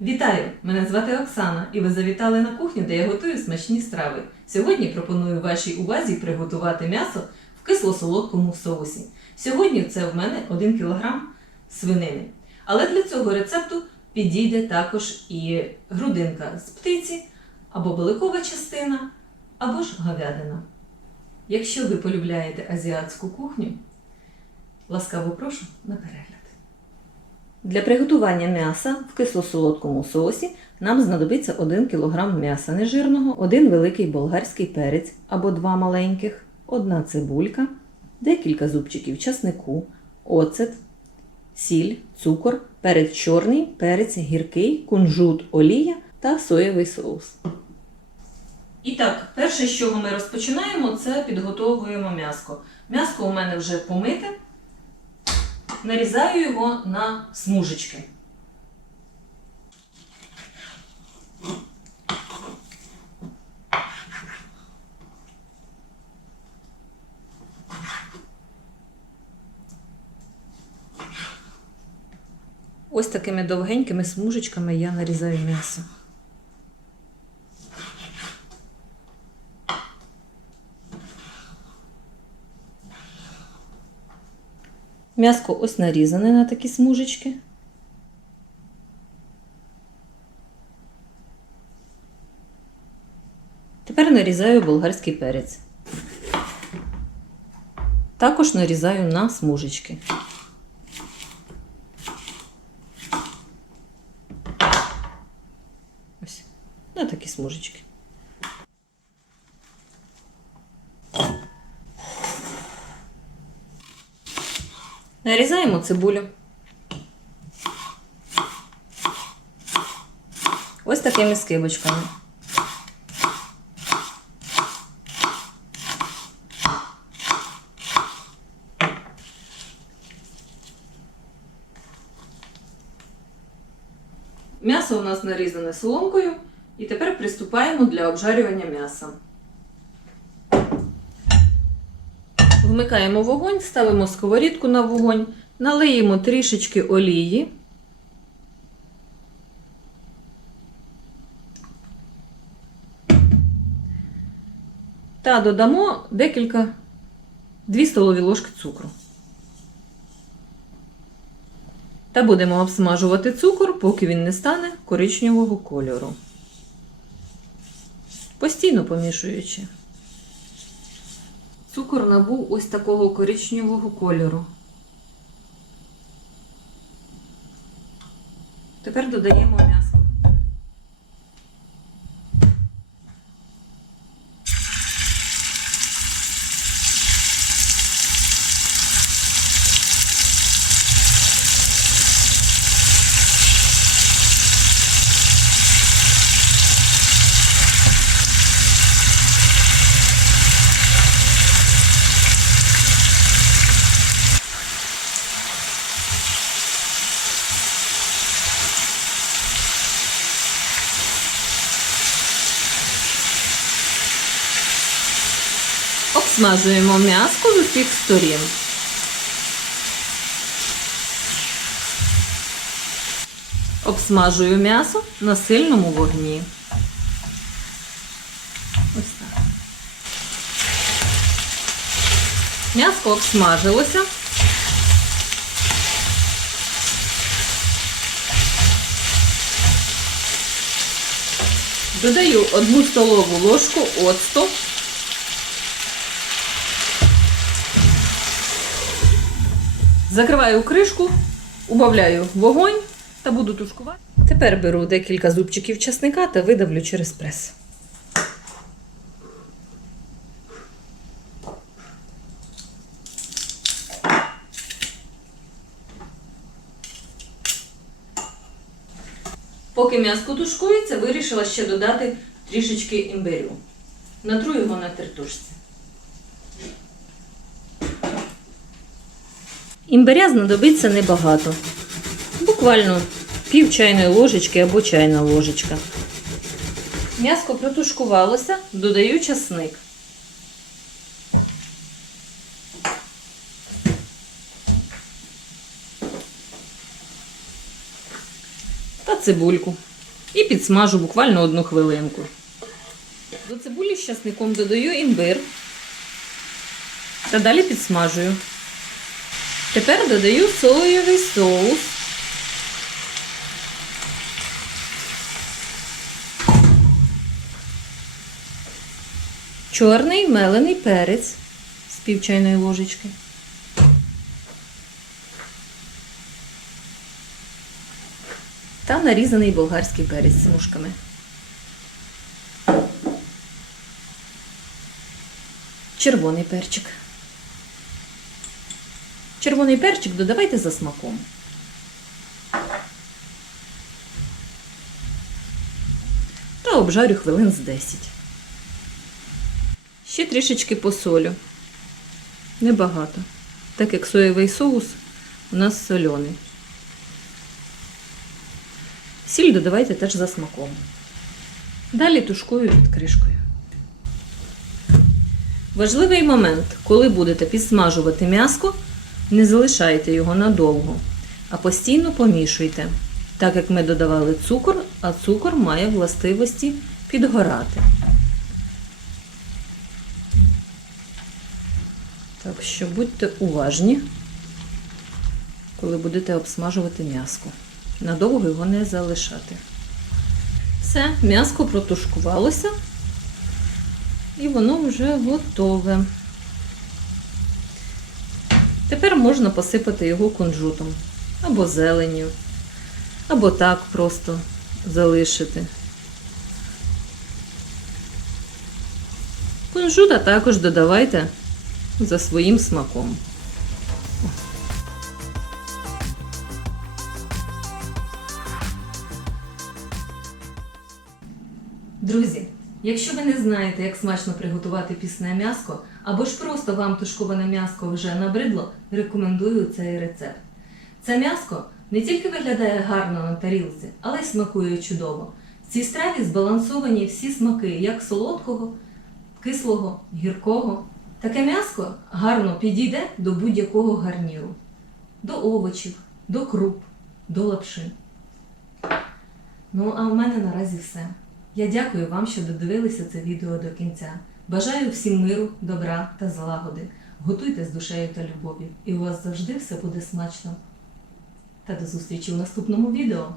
Вітаю! Мене звати Оксана, і ви завітали на кухню, де я готую смачні страви. Сьогодні пропоную вашій увазі приготувати м'ясо в кисло-солодкому соусі. Сьогодні це в мене 1 кг свинини. Але для цього рецепту підійде також і грудинка з птиці, або беликова частина, або ж говядина. Якщо ви полюбляєте азіатську кухню, ласкаво прошу на перегляд. Для приготування м'яса в кисло-солодкому соусі нам знадобиться 1 кг м'яса нежирного, 1 великий болгарський перець або 2 маленьких, 1 цибулька, декілька зубчиків часнику, оцет, сіль, цукор, перець чорний, перець гіркий, кунжут, олія та соєвий соус. І так, перше, з чого ми розпочинаємо, це підготовуємо м'яско. М'яско у мене вже помите. Нарізаю його на смужечки. Ось такими довгенькими смужечками я нарізаю м'ясо. М'яско ось нарізане на такі смужечки. Тепер нарізаю болгарський перець. Також нарізаю на смужечки. Ось, на такі смужечки. Нарізаємо цибулю. Ось такими скибочками. М'ясо у нас нарізане соломкою, і тепер приступаємо для обжарювання м'яса. Вмикаємо вогонь, ставимо сковорідку на вогонь, налиємо трішечки олії. Та додамо декілька 2 столові ложки цукру. Та будемо обсмажувати цукор, поки він не стане коричневого кольору. Постійно помішуючи. Цукор набув ось такого коричневого кольору. Тепер додаємо м'ясо. Обсмажуємо м'яско з усіх сторін. Обсмажую м'ясо на сильному вогні. Ось так. М'ясо обсмажилося. Додаю одну столову ложку оцту. Закриваю кришку, убавляю вогонь та буду тушкувати. Тепер беру декілька зубчиків часника та видавлю через прес. Поки м'яско тушкується, вирішила ще додати трішечки імбирю. Натру його на тертушці. Імбиря знадобиться небагато. Буквально пів чайної ложечки або чайна ложечка. М'яско протушкувалося, додаю часник. Та цибульку. І підсмажу буквально одну хвилинку. До цибулі з часником додаю імбир та далі підсмажую. Тепер додаю соєвий соус. Чорний мелений перець з пів чайної ложечки. Та нарізаний болгарський перець з смужками. Червоний перчик. Червоний перчик додавайте за смаком. Та обжарю хвилин з 10. Ще трішечки посолю. Небагато. Так як соєвий соус у нас соляний. Сіль додавайте теж за смаком. Далі тушкую під кришкою. Важливий момент, коли будете підсмажувати м'яско, не залишайте його надовго, а постійно помішуйте, так як ми додавали цукор, а цукор має властивості підгорати. Так що будьте уважні, коли будете обсмажувати м'яско. Надовго його не залишати. Все, м'яско протушкувалося. І воно вже готове. Тепер можна посипати його кунжутом або зеленню, або так просто залишити. Кунжута також додавайте за своїм смаком. Друзі, якщо ви не знаєте, як смачно приготувати пісне м'яско, або ж просто вам тушковане м'яско вже набридло, рекомендую цей рецепт. Це м'яско не тільки виглядає гарно на тарілці, але й смакує чудово. В цій страві збалансовані всі смаки, як солодкого, кислого, гіркого. Таке м'яско гарно підійде до будь-якого гарніру, до овочів, до круп, до лапши. Ну, а в мене наразі все. Я дякую вам, що додивилися це відео до кінця. Бажаю всім миру, добра та злагоди. Готуйте з душею та любов'ю, і у вас завжди все буде смачно. Та до зустрічі у наступному відео!